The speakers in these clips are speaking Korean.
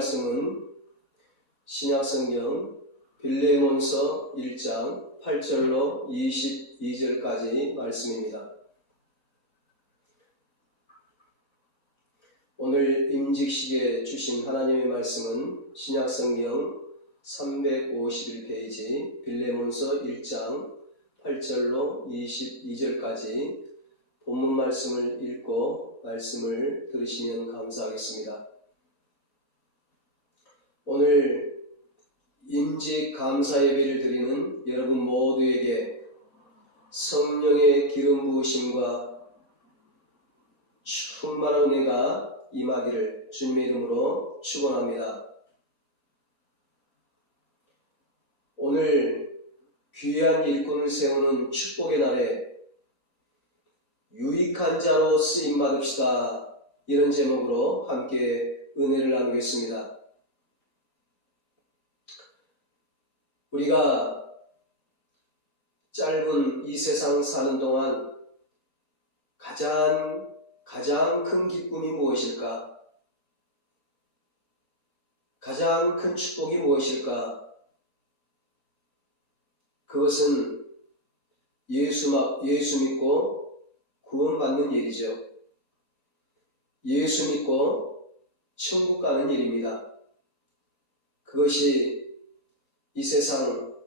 말씀은 신약성경 빌레몬서 1장 8절로 22절까지 말씀입니다. 오늘 임직식에 주신 하나님의 말씀은 신약성경 351페이지 빌레몬서 1장 8절로 22절까지 본문 말씀을 읽고 말씀을 들으시면 감사하겠습니다. 오늘 임직 감사 예배를 드리는 여러분 모두에게 성령의 기름 부으심과 충만한 은혜가 임하기를 주님의 이름으로 축원합니다. 오늘 귀한 일꾼을 세우는 축복의 날에 유익한 자로 쓰임 받읍시다, 이런 제목으로 함께 은혜를 나누겠습니다. 우리가 짧은 이 세상 사는 동안 가장 큰 기쁨이 무엇일까? 가장 큰 축복이 무엇일까? 그것은 예수 믿고 구원받는 일이죠. 예수 믿고 천국 가는 일입니다. 그것이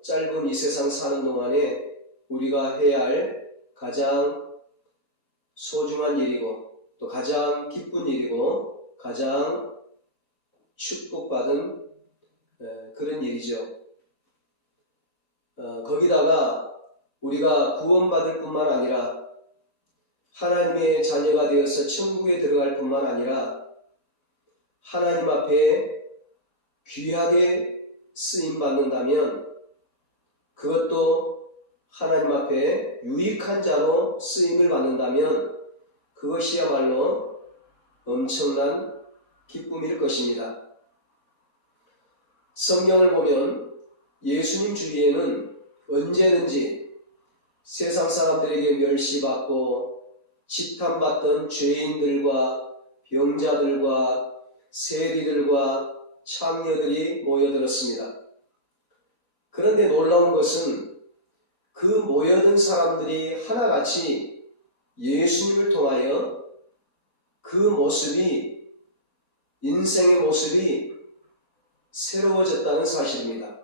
짧은 이 세상 사는 동안에 우리가 해야 할 가장 소중한 일이고, 또 가장 기쁜 일이고, 가장 축복받은 그런 일이죠. 거기다가 우리가 구원받을 뿐만 아니라 하나님의 자녀가 되어서 천국에 들어갈 뿐만 아니라 하나님 앞에 귀하게 쓰임받는다면, 그것도 하나님 앞에 유익한 자로 쓰임을 받는다면 그것이야말로 엄청난 기쁨일 것입니다. 성경을 보면 예수님 주위에는 언제든지 세상 사람들에게 멸시받고 지탄받던 죄인들과 병자들과 세리들과 창녀들이 모여들었습니다. 그런데 놀라운 것은 그 모여든 사람들이 하나같이 예수님을 통하여 그 모습이, 인생의 모습이 새로워졌다는 사실입니다.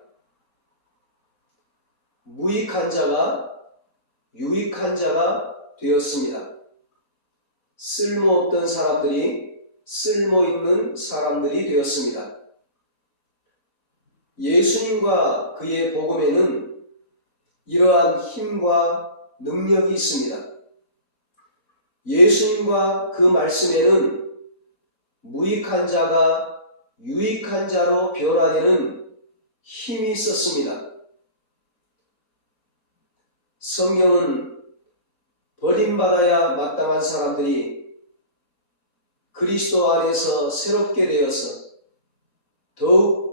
무익한 자가 유익한 자가 되었습니다. 쓸모없던 사람들이 쓸모있는 사람들이 되었습니다. 예수님과 그의 복음에는 이러한 힘과 능력이 있습니다. 예수님과 그 말씀에는 무익한 자가 유익한 자로 변화되는 힘이 있었습니다. 성경은 버림받아야 마땅한 사람들이 그리스도 안에서 새롭게 되어서 더욱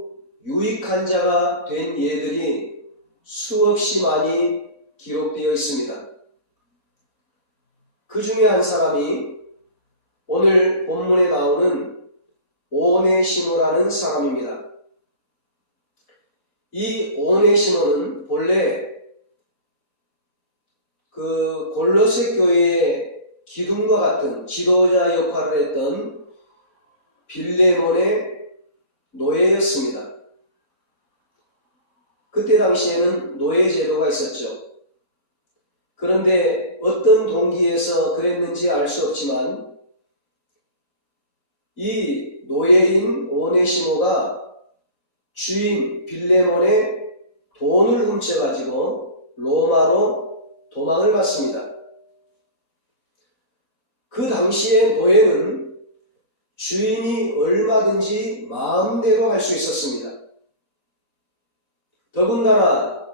유익한 자가 된 예들이 수없이 많이 기록되어 있습니다. 그 중에 한 사람이 오늘 본문에 나오는 오네시모라는 사람입니다. 이 오네시모는 본래 그 골로새 교회의 기둥과 같은 지도자 역할을 했던 빌레몬의 노예였습니다. 그때 당시에는 노예제도가 있었죠. 그런데 어떤 동기에서 그랬는지 알 수 없지만 이 노예인 오네시모가 주인 빌레몬의 돈을 훔쳐가지고 로마로 도망을 갔습니다. 그 당시에 노예는 주인이 얼마든지 마음대로 할 수 있었습니다. 더군다나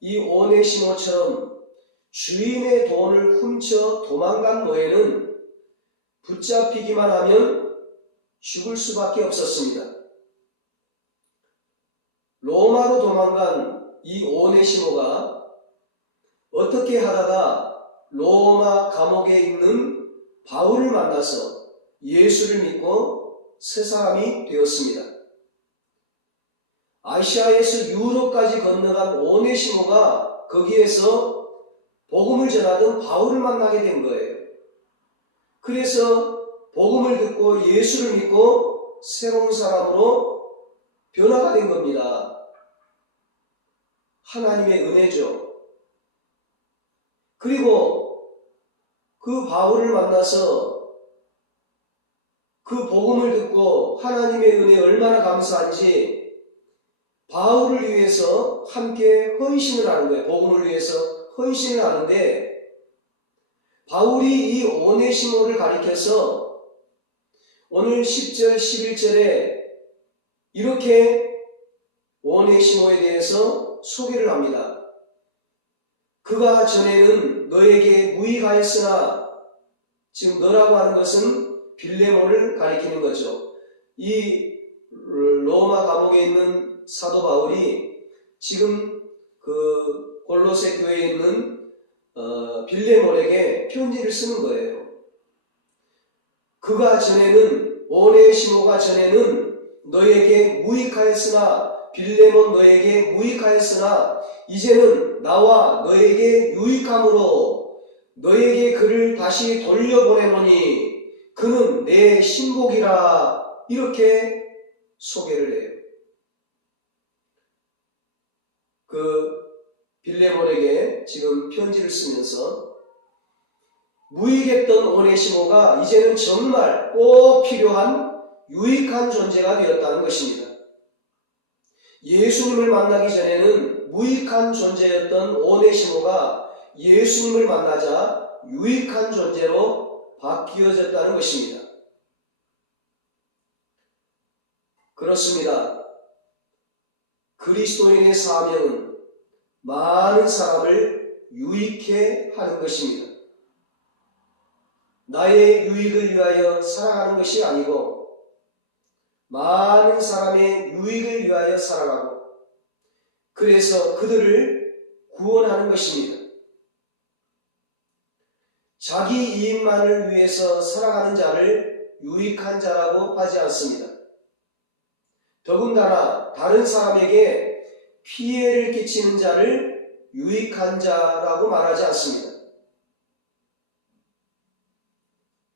이 오네시모처럼 주인의 돈을 훔쳐 도망간 노예는 붙잡히기만 하면 죽을 수밖에 없었습니다. 로마로 도망간 이 오네시모가 어떻게 하다가 로마 감옥에 있는 바울을 만나서 예수를 믿고 새 사람이 되었습니다. 아시아에서 유럽까지 건너간 오네시모가 거기에서 복음을 전하던 바울을 만나게 된 거예요. 그래서 복음을 듣고 예수를 믿고 새로운 사람으로 변화가 된 겁니다. 하나님의 은혜죠. 그리고 그 바울을 만나서 그 복음을 듣고 하나님의 은혜에 얼마나 감사한지 바울을 위해서 함께 헌신을 하는 거예요. 복음을 위해서 헌신을 하는데 바울이 이 오네시모를 가리켜서 오늘 10절, 11절에 이렇게 오네시모에 대해서 소개를 합니다. 그가 전에는 너에게 무익하였으나, 지금 너라고 하는 것은 빌레몬을 가리키는 거죠. 이 로마 감옥에 있는 사도 바울이 지금 그 골로새 교회에 있는 빌레몬에게 편지를 쓰는 거예요. 그가 전에는, 오네시모가 전에는 너에게 무익하였으나, 빌레몬 너에게 무익하였으나 이제는 나와 너에게 유익함으로 너에게 그를 다시 돌려보내노니 그는 내 신복이라, 이렇게 소개를 해요. 그 빌레몬에게 지금 편지를 쓰면서 무익했던 오네시모가 이제는 정말 꼭 필요한 유익한 존재가 되었다는 것입니다. 예수님을 만나기 전에는 무익한 존재였던 오네시모가 예수님을 만나자 유익한 존재로 바뀌어졌다는 것입니다. 그렇습니다. 그리스도인의 사명은 많은 사람을 유익해 하는 것입니다. 나의 유익을 위하여 살아가는 것이 아니고 많은 사람의 유익을 위하여 살아가고 그래서 그들을 구원하는 것입니다. 자기 이익만을 위해서 살아가는 자를 유익한 자라고 하지 않습니다. 더군다나 다른 사람에게 피해를 끼치는 자를 유익한 자라고 말하지 않습니다.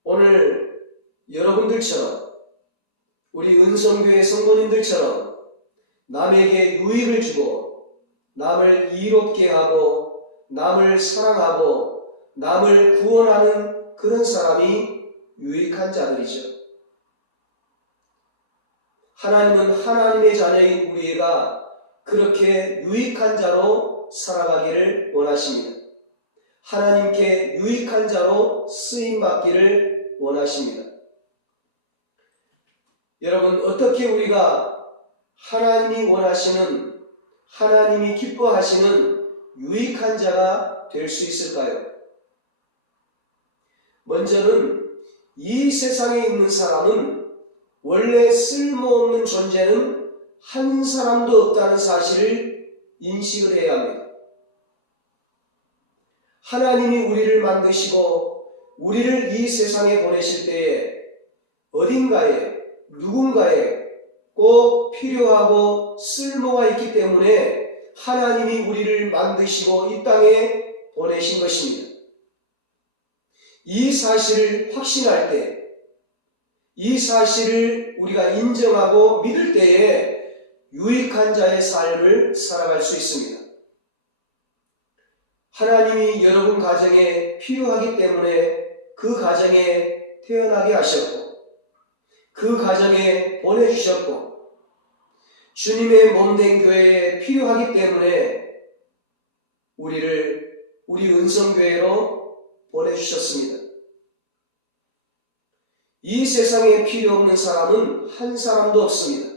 오늘 여러분들처럼, 우리 은성교회 성도님들처럼 남에게 유익을 주고 남을 이롭게 하고 남을 사랑하고 남을 구원하는 그런 사람이 유익한 자들이죠. 하나님은 하나님의 자녀인 우리가 그렇게 유익한 자로 살아가기를 원하십니다. 하나님께 유익한 자로 쓰임받기를 원하십니다. 여러분, 어떻게 우리가 하나님이 원하시는, 하나님이 기뻐하시는 유익한 자가 될 수 있을까요? 먼저는 이 세상에 있는 사람은 원래 쓸모없는 존재는 한 사람도 없다는 사실을 인식을 해야 합니다. 하나님이 우리를 만드시고 우리를 이 세상에 보내실 때에 어딘가에, 누군가에 꼭 필요하고 쓸모가 있기 때문에 하나님이 우리를 만드시고 이 땅에 보내신 것입니다. 이 사실을 확신할 때, 이 사실을 우리가 인정하고 믿을 때에 유익한 자의 삶을 살아갈 수 있습니다. 하나님이 여러분 가정에 필요하기 때문에 그 가정에 태어나게 하셨고 그 가정에 보내주셨고 주님의 몸된 교회에 필요하기 때문에 우리 은성교회로 보내주셨습니다. 이 세상에 필요 없는 사람은 한 사람도 없습니다.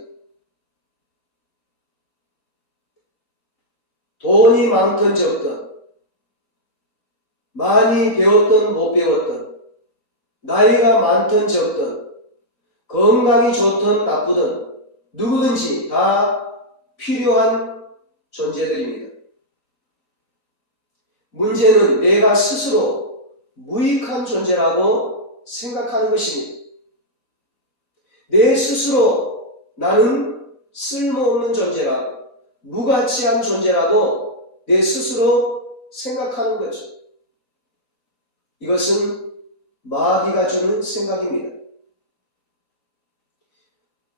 돈이 많든 적든, 많이 배웠든 못 배웠든, 나이가 많든 적든, 건강이 좋든 나쁘든 누구든지 다 필요한 존재들입니다. 문제는 내가 스스로 무익한 존재라고 생각하는 것입니다. 내 스스로 나는 쓸모없는 존재라고, 무가치한 존재라고 내 스스로 생각하는 거죠. 이것은 마귀가 주는 생각입니다.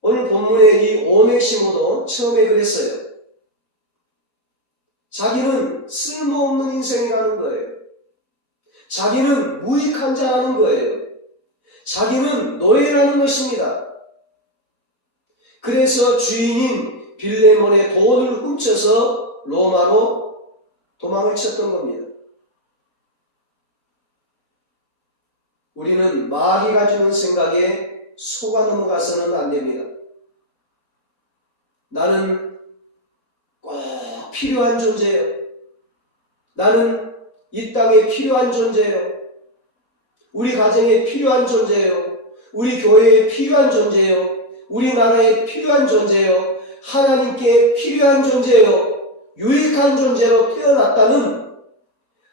오늘 본문의 이 오네시모도 처음에 그랬어요. 자기는 쓸모없는 인생이라는 거예요. 자기는 무익한 자라는 거예요. 자기는 노예라는 것입니다. 그래서 주인인 빌레몬의 돈을 훔쳐서 로마로 도망을 쳤던 겁니다. 우리는 마귀가 주는 생각에 속아 넘어가서는 안 됩니다. 나는 꼭 필요한 존재예요. 나는 이 땅에 필요한 존재예요. 우리 가정에 필요한 존재예요. 우리 교회에 필요한 존재예요. 우리나라에 필요한 존재예요. 하나님께 필요한 존재예요. 유익한 존재로 태어났다는,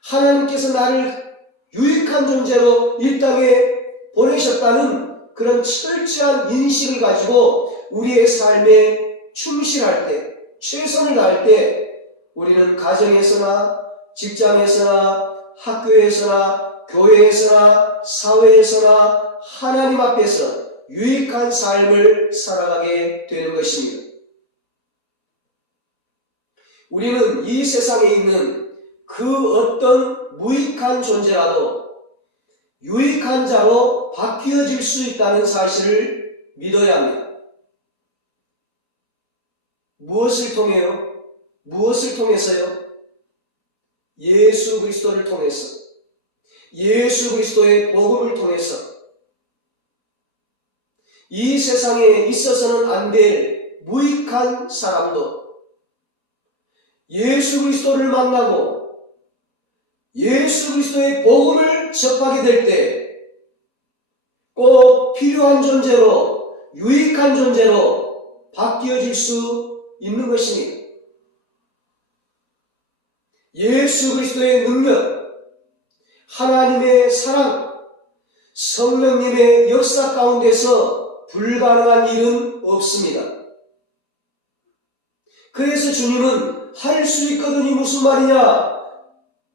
하나님께서 나를 유익한 존재로 이 땅에 보내셨다는 그런 철저한 인식을 가지고 우리의 삶에 충실할 때, 최선을 다할 때 우리는 가정에서나 직장에서나 학교에서나 교회에서나 사회에서나 하나님 앞에서 유익한 삶을 살아가게 되는 것입니다. 우리는 이 세상에 있는 그 어떤 무익한 존재라도 유익한 자로 바뀌어질 수 있다는 사실을 믿어야 합니다. 무엇을 통해요? 무엇을 통해서요? 예수 그리스도를 통해서, 예수 그리스도의 복음을 통해서 이 세상에 있어서는 안 될 무익한 사람도 예수 그리스도를 만나고 예수 그리스도의 복음을 접하게 될 때 꼭 필요한 존재로, 유익한 존재로 바뀌어질 수 있는 것입니다. 예수 그리스도의 능력, 하나님의 사랑, 성령님의 역사 가운데서 불가능한 일은 없습니다. 그래서 주님은 할 수 있거든이 무슨 말이냐?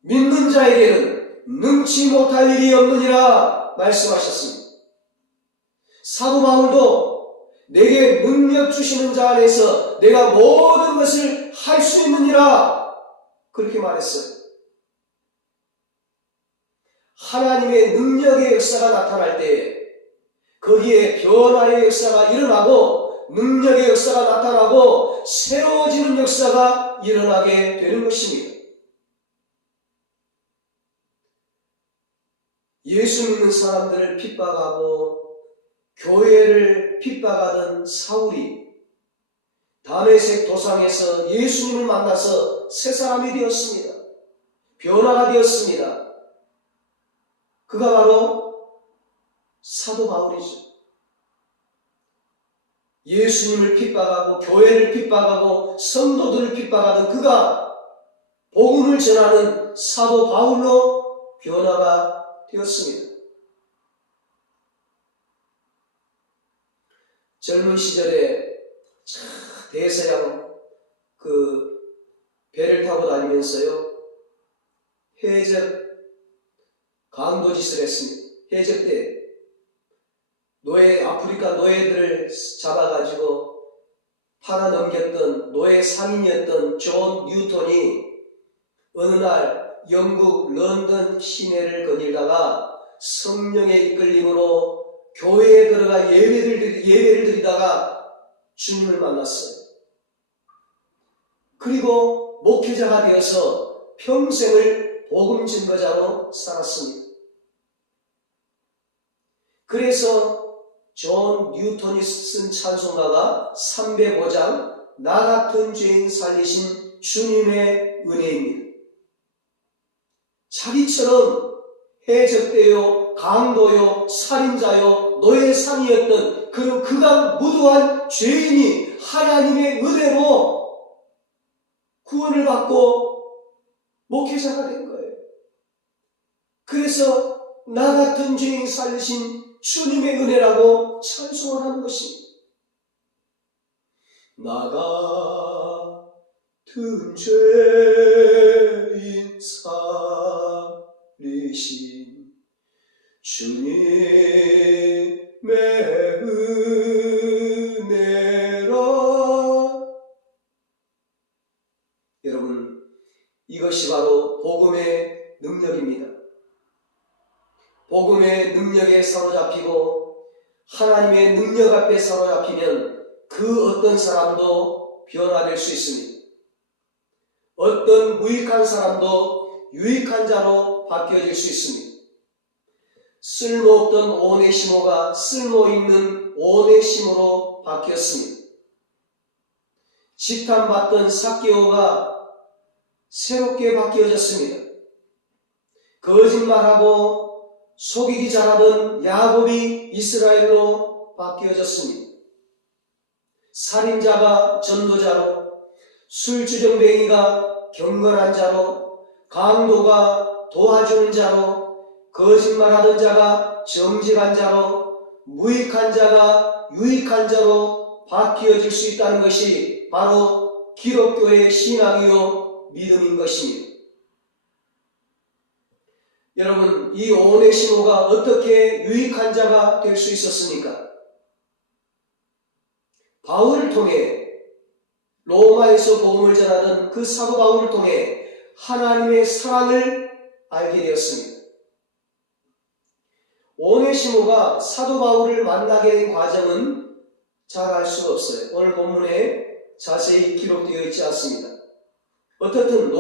믿는 자에게는 능치 못할 일이 없느니라 말씀하셨습니다. 사도 바울도 내게 능력 주시는 자 안에서 내가 모든 것을 할 수 있느니라 그렇게 말했어요. 하나님의 능력의 역사가 나타날 때 거기에 변화의 역사가 일어나고 능력의 역사가 나타나고 새로워지는 역사가 일어나게 되는 것입니다. 예수 믿는 사람들을 핍박하고 교회를 핍박하던 사울이 다메섹 도상에서 예수님을 만나서 새 사람이 되었습니다. 변화가 되었습니다. 그가 바로 사도 바울이죠. 예수님을 핍박하고 교회를 핍박하고 성도들을 핍박하던 그가 복음을 전하는 사도 바울로 변화가 되었습니다. 젊은 시절에 대서양 배를 타고 다니면서요, 해적 강도짓을 했습니다. 해적 때 아프리카 노예들을 잡아가지고 팔아넘겼던 노예 상인이었던 존 뉴턴이 어느 날 영국 런던 시내를 거닐다가 성령의 이끌림으로 교회에 들어가 예배를 드리다가 주님을 만났어요. 그리고 목회자가 되어서 평생을 복음 증거자로 살았습니다. 그래서 존 뉴턴이 쓴 찬송가가 305장 나 같은 죄인 살리신 주님의 은혜입니다. 자기처럼 해적되어 강도요 살인자요 노예상이었던 그가 무도한 죄인이 하나님의 은혜로 구원을 받고 목회자가 된 거예요. 그래서 나 같은 죄인 살리신 주님의 은혜라고 찬송을 하는 것입니다. 나가 든 죄인 살리신 주님의 은혜라. 여러분, 이것이 바로 복음의 능력입니다. 복음의 능력에 사로잡히고 하나님의 능력 앞에 사로잡히면 그 어떤 사람도 변화될 수 있습니다. 어떤 무익한 사람도 유익한 자로 바뀌어질 수 있습니다. 쓸모없던 오네시모가 쓸모있는 오네시모로 바뀌었습니다. 지탄받던 삭개오가 새롭게 바뀌어졌습니다. 거짓말하고 속이기 잘하던 야곱이 이스라엘로 바뀌어졌습니다. 살인자가 전도자로, 술주정뱅이가 경건한 자로, 강도가 도와주는 자로, 거짓말하던 자가 정직한 자로, 무익한 자가 유익한 자로 바뀌어질 수 있다는 것이 바로 기독교의 신앙이요 믿음인 것입니다. 여러분, 이 오네시모가 어떻게 유익한 자가 될 수 있었습니까? 바울을 통해, 로마에서 복음을 전하던 그 사도 바울을 통해 하나님의 사랑을 알게 되었습니다. 오네시모가 사도 바울을 만나게 된 과정은 잘 알 수가 없어요. 오늘 본문에 자세히 기록되어 있지 않습니다. 어떻든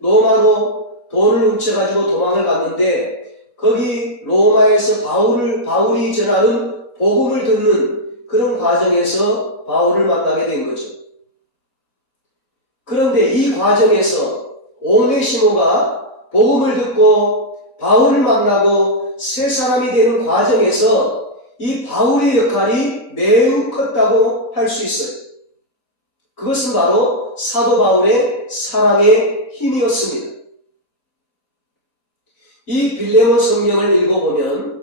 로마로 돈을 훔쳐가지고 도망을 갔는데 거기 로마에서 바울이 전하는 복음을 듣는 그런 과정에서 바울을 만나게 된 거죠. 그런데 이 과정에서 오네시모가 복음을 듣고 바울을 만나고 새 사람이 되는 과정에서 이 바울의 역할이 매우 컸다고 할 수 있어요. 그것은 바로 사도 바울의 사랑의 힘이었습니다. 이 빌레몬 성경을 읽어보면,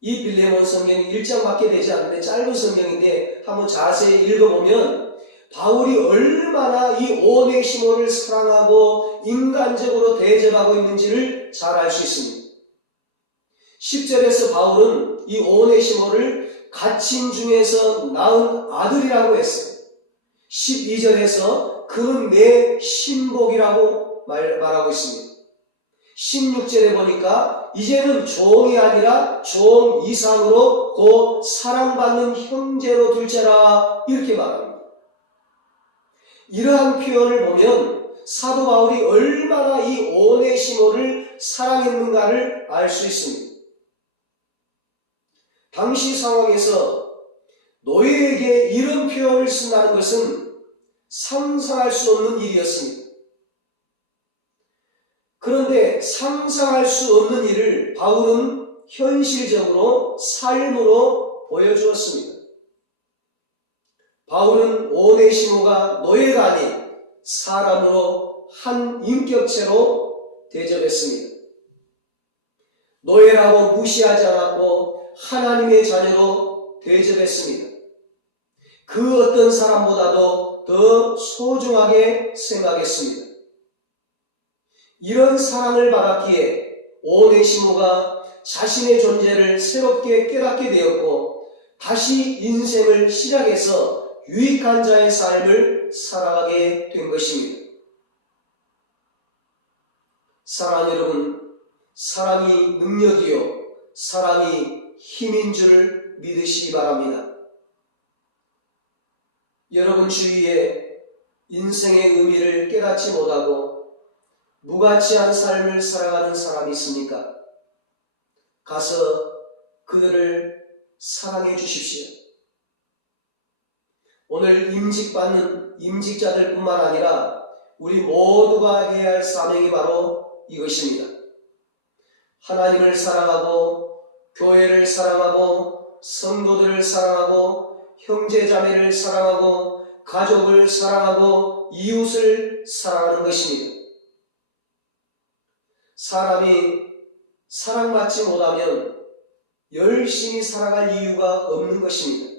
이 빌레몬 성경이 1장밖에 되지 않는데 짧은 성경인데 한번 자세히 읽어보면 바울이 얼마나 이 오네시모를 사랑하고 인간적으로 대접하고 있는지를 잘 알 수 있습니다. 10절에서 바울은 이 오네시모를 갇힌 중에서 낳은 아들이라고 했어요. 12절에서 그는 내 신복이라고 말하고 있습니다. 16절에 보니까 이제는 종이 아니라 종 이상으로 곧 사랑받는 형제로 둘째라 이렇게 말합니다. 이러한 표현을 보면 사도 바울이 얼마나 이 오네시모를 사랑했는가를 알 수 있습니다. 당시 상황에서 노예에게 이런 표현을 쓴다는 것은 상상할 수 없는 일이었습니다. 그런데 상상할 수 없는 일을 바울은 현실적으로 삶으로 보여주었습니다. 바울은 오네시모가 노예가 아닌 사람으로 한 인격체로 대접했습니다. 노예라고 무시하지 않았고 하나님의 자녀로 대접했습니다. 그 어떤 사람보다도 더 소중하게 생각했습니다. 이런 사랑을 받았기에 오네시모가 자신의 존재를 새롭게 깨닫게 되었고 다시 인생을 시작해서 유익한 자의 삶을 살아가게 된 것입니다. 사랑하는 여러분, 사랑이 능력이요 사랑이 힘인 줄 믿으시기 바랍니다. 여러분 주위에 인생의 의미를 깨닫지 못하고 무가치한 삶을 살아가는 사람이 있습니까? 가서 그들을 사랑해 주십시오. 오늘 임직받는 임직자들 뿐만 아니라 우리 모두가 해야 할 사명이 바로 이것입니다. 하나님을 사랑하고 교회를 사랑하고 성도들을 사랑하고 형제자매를 사랑하고 가족을 사랑하고 이웃을 사랑하는 것입니다. 사람이 사랑받지 못하면 열심히 살아갈 이유가 없는 것입니다.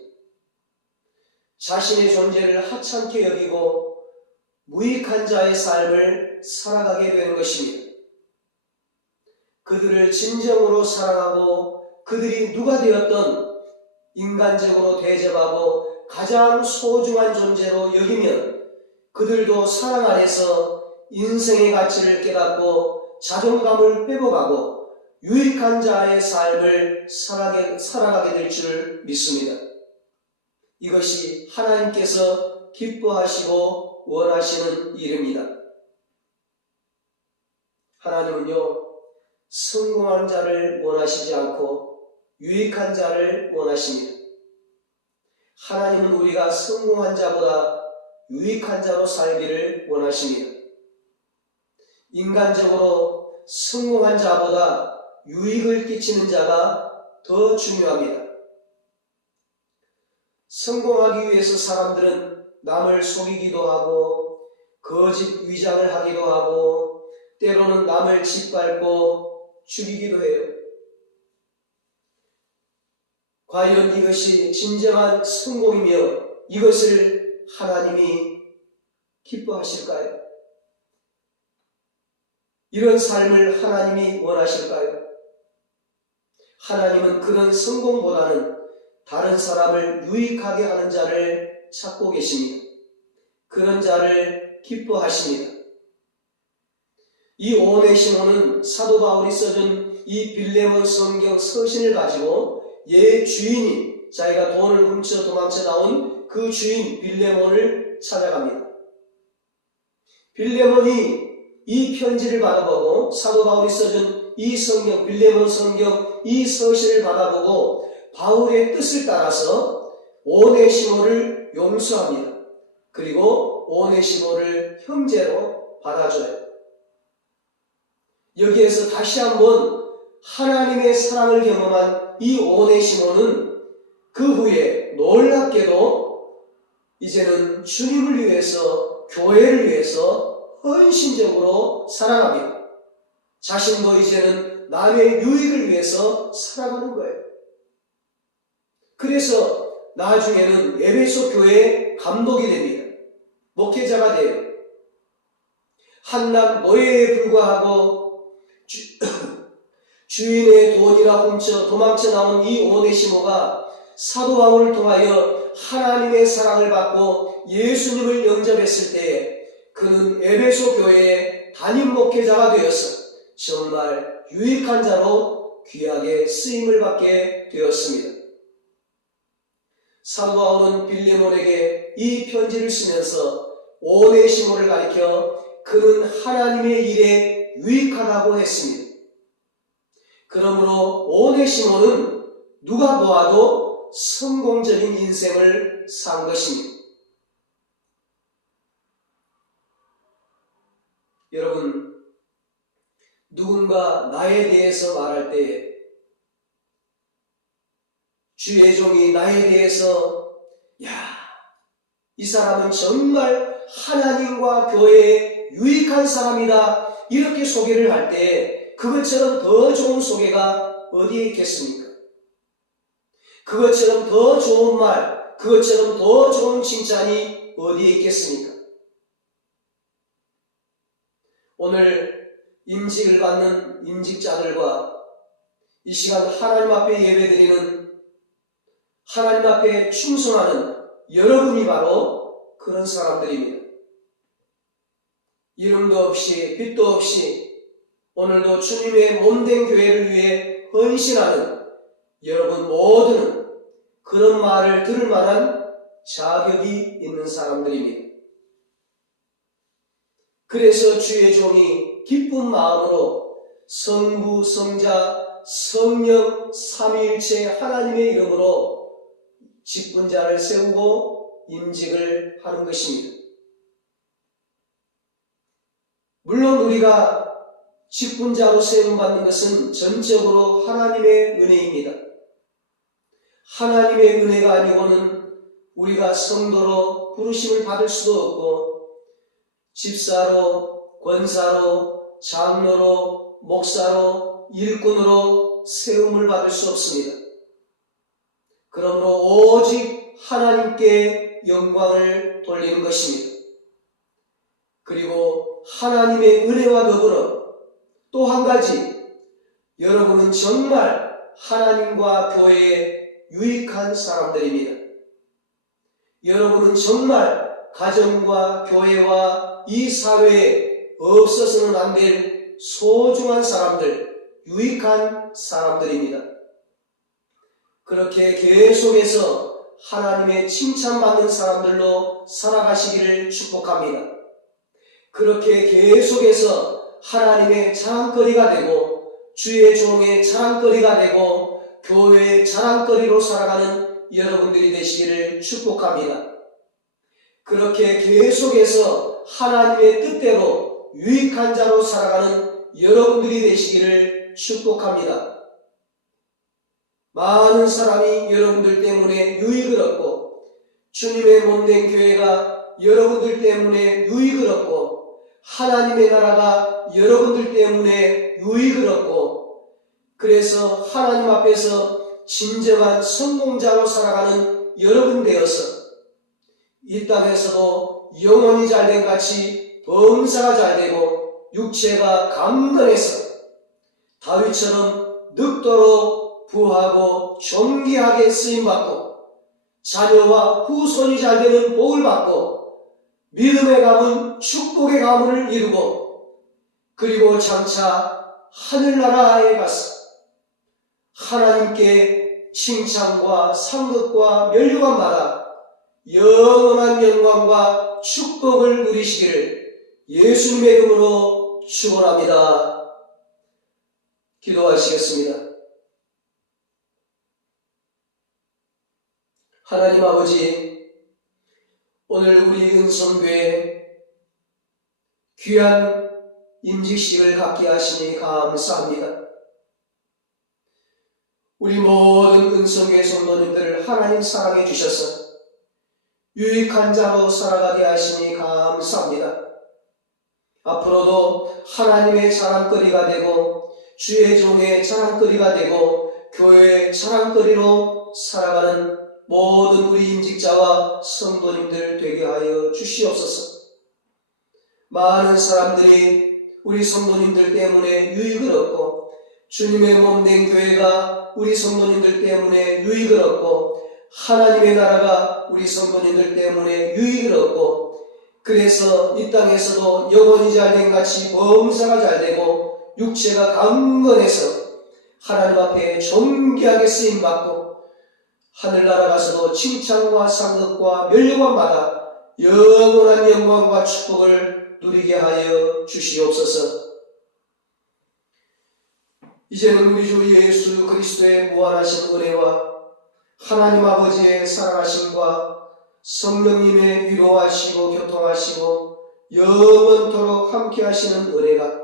자신의 존재를 하찮게 여기고 무익한 자의 삶을 살아가게 되는 것입니다. 그들을 진정으로 사랑하고 그들이 누가 되었던 인간적으로 대접하고 가장 소중한 존재로 여기면 그들도 사랑 안에서 인생의 가치를 깨닫고 자존감을 회복하고 유익한 자의 삶을 살아가게 될 줄 믿습니다. 이것이 하나님께서 기뻐하시고 원하시는 일입니다. 하나님은요, 성공한 자를 원하시지 않고 유익한 자를 원하십니다. 하나님은 우리가 성공한 자보다 유익한 자로 살기를 원하십니다. 인간적으로 성공한 자보다 유익을 끼치는 자가 더 중요합니다. 성공하기 위해서 사람들은 남을 속이기도 하고 거짓 위장을 하기도 하고 때로는 남을 짓밟고 죽이기도 해요. 과연 이것이 진정한 성공이며 이것을 하나님이 기뻐하실까요? 이런 삶을 하나님이 원하실까요? 하나님은 그런 성공보다는 다른 사람을 유익하게 하는 자를 찾고 계십니다. 그런 자를 기뻐하십니다. 이 오네시모는 사도 바울이 써준 이 빌레몬 성경 서신을 가지고 얘 주인이 자기가 돈을 훔쳐 도망쳐 나온 그 주인 빌레몬을 찾아갑니다. 빌레몬이 이 편지를 받아보고 사도 바울이 써준 이 성경, 빌레몬 성경 이 서신을 받아보고 바울의 뜻을 따라서 오네시모를 용서합니다. 그리고 오네시모를 형제로 받아줘요. 여기에서 다시 한번 하나님의 사랑을 경험한 이 오네시모는 그 후에 놀랍게도 이제는 주님을 위해서, 교회를 위해서 헌신적으로 살아갑니다. 자신도 이제는 남의 유익을 위해서 살아가는 거예요. 그래서 나중에는 에베소 교회의 감독이 됩니다. 목회자가 돼요. 한낱 노예에 불과하고 주인의 돈이라 훔쳐 도망쳐 나온 이 오네시모가 사도 바울을 통하여 하나님의 사랑을 받고 예수님을 영접했을 때에 그는 에베소 교회의 담임 목회자가 되어서 정말 유익한 자로 귀하게 쓰임을 받게 되었습니다. 사도 바울은 빌레몬에게 이 편지를 쓰면서 오네시모를 가리켜 그는 하나님의 일에 유익하다고 했습니다. 그러므로 오네시모는 누가 보아도 성공적인 인생을 산 것입니다. 여러분, 누군가 나에 대해서 말할 때 주의 종이 나에 대해서 이 사람은 정말 하나님과 교회에 유익한 사람이다 이렇게 소개를 할 때 그것처럼 더 좋은 소개가 어디에 있겠습니까? 그것처럼 더 좋은 말, 그것처럼 더 좋은 칭찬이 어디에 있겠습니까? 오늘 임직을 받는 임직자들과 이 시간 하나님 앞에 예배드리는 하나님 앞에 충성하는 여러분이 바로 그런 사람들입니다. 이름도 없이 빛도 없이 오늘도 주님의 몸된 교회를 위해 헌신하는 여러분 모두는 그런 말을 들을 만한 자격이 있는 사람들입니다. 그래서 주의 종이 기쁜 마음으로 성부, 성자, 성령, 삼위일체 하나님의 이름으로 직분자를 세우고 임직을 하는 것입니다. 물론 우리가 직분자로 세움받는 것은 전적으로 하나님의 은혜입니다. 하나님의 은혜가 아니고는 우리가 성도로 부르심을 받을 수도 없고 집사로, 권사로, 장로로, 목사로, 일꾼으로 세움을 받을 수 없습니다. 그러므로 오직 하나님께 영광을 돌리는 것입니다. 그리고 하나님의 은혜와 더불어 또 한 가지, 여러분은 정말 하나님과 교회에 유익한 사람들입니다. 여러분은 정말 가정과 교회와 이 사회에 없어서는 안 될 소중한 사람들, 유익한 사람들입니다. 그렇게 계속해서 하나님의 칭찬받는 사람들로 살아가시기를 축복합니다. 그렇게 계속해서 하나님의 자랑거리가 되고 주의 종의 자랑거리가 되고 교회의 자랑거리로 살아가는 여러분들이 되시기를 축복합니다. 그렇게 계속해서 하나님의 뜻대로 유익한 자로 살아가는 여러분들이 되시기를 축복합니다. 많은 사람이 여러분들 때문에 유익을 얻고 주님의 몸된 교회가 여러분들 때문에 유익을 얻고 하나님의 나라가 여러분들 때문에 유익을 얻고 그래서 하나님 앞에서 진정한 성공자로 살아가는 여러분 되어서 이 땅에서도 영혼이 잘된 같이 범사가 잘되고 육체가 강건해서 다윗처럼 늙도록 부하고 존귀하게 쓰임받고 자녀와 후손이 잘되는 복을 받고 믿음의 가문, 축복의 가문을 이루고 그리고 장차 하늘나라에 가서 하나님께 칭찬과 상급과 면류관 받아 영원한 영광과 축복을 누리시기를 예수님의 이름으로 축원합니다. 기도하시겠습니다. 하나님 아버지, 오늘 우리 은성교회 귀한 임직식을 갖게 하시니 감사합니다. 우리 모든 은성교회 성도님들을 하나님 사랑해 주셔서 유익한 자로 살아가게 하시니 감사합니다. 앞으로도 하나님의 자랑거리가 되고 주의 종의 자랑거리가 되고 교회의 자랑거리로 살아가는 모든 우리 임직자와 성도님들 되게 하여 주시옵소서. 많은 사람들이 우리 성도님들 때문에 유익을 얻고 주님의 몸된 교회가 우리 성도님들 때문에 유익을 얻고 하나님의 나라가 우리 성도님들 때문에 유익을 얻고 그래서 이 땅에서도 영혼이 잘된 같이 범사가 잘되고 육체가 강건해서 하나님 앞에 존귀하게 쓰임받고 하늘나라 가서도 칭찬과 상급과 면류관 받아 영원한 영광과 축복을 누리게 하여 주시옵소서. 이제는 우리 주 예수 그리스도의 무한하신 은혜와 하나님 아버지의 사랑하심과 성령님의 위로하시고 교통하시고 영원토록 함께하시는 은혜가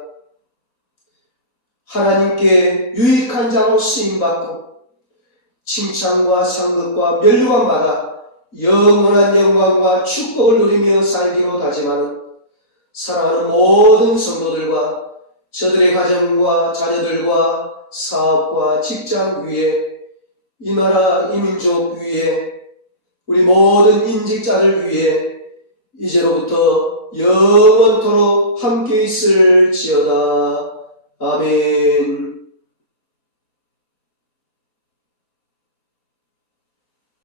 하나님께 유익한 자로 쓰임받고 칭찬과 상급과 면류관 받아 영원한 영광과 축복을 누리며 살기로 다짐하는 사랑하는 모든 성도들과 저들의 가정과 자녀들과 사업과 직장 위에 이 나라 이 민족 위에 우리 모든 임직자들 위에 이제로부터 영원토록 함께 있을지어다. 아멘.